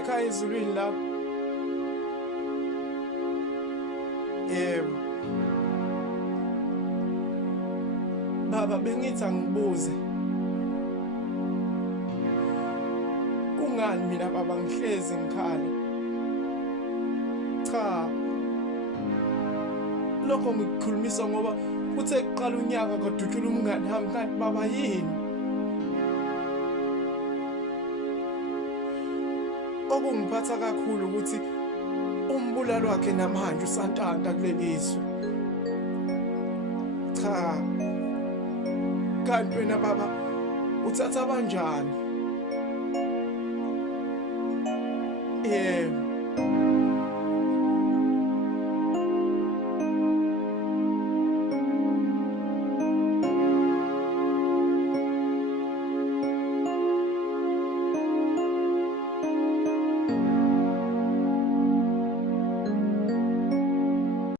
wasekhaya ezulwini lapho. Yebo. Baba bengithi angibuze. Kungani mina baba ngihlezi ngikhala? Cha. Lokho ngikukhulumisa ngoba kuthe kuqala unyaka kodutshula umngani hami kanti baba yini? Okungiphatha kakhulu ukuthi umbulalo wakhe namanje usantanta kulelizwe. Cha. Kanti wena baba uthatha kanjani? Yebo.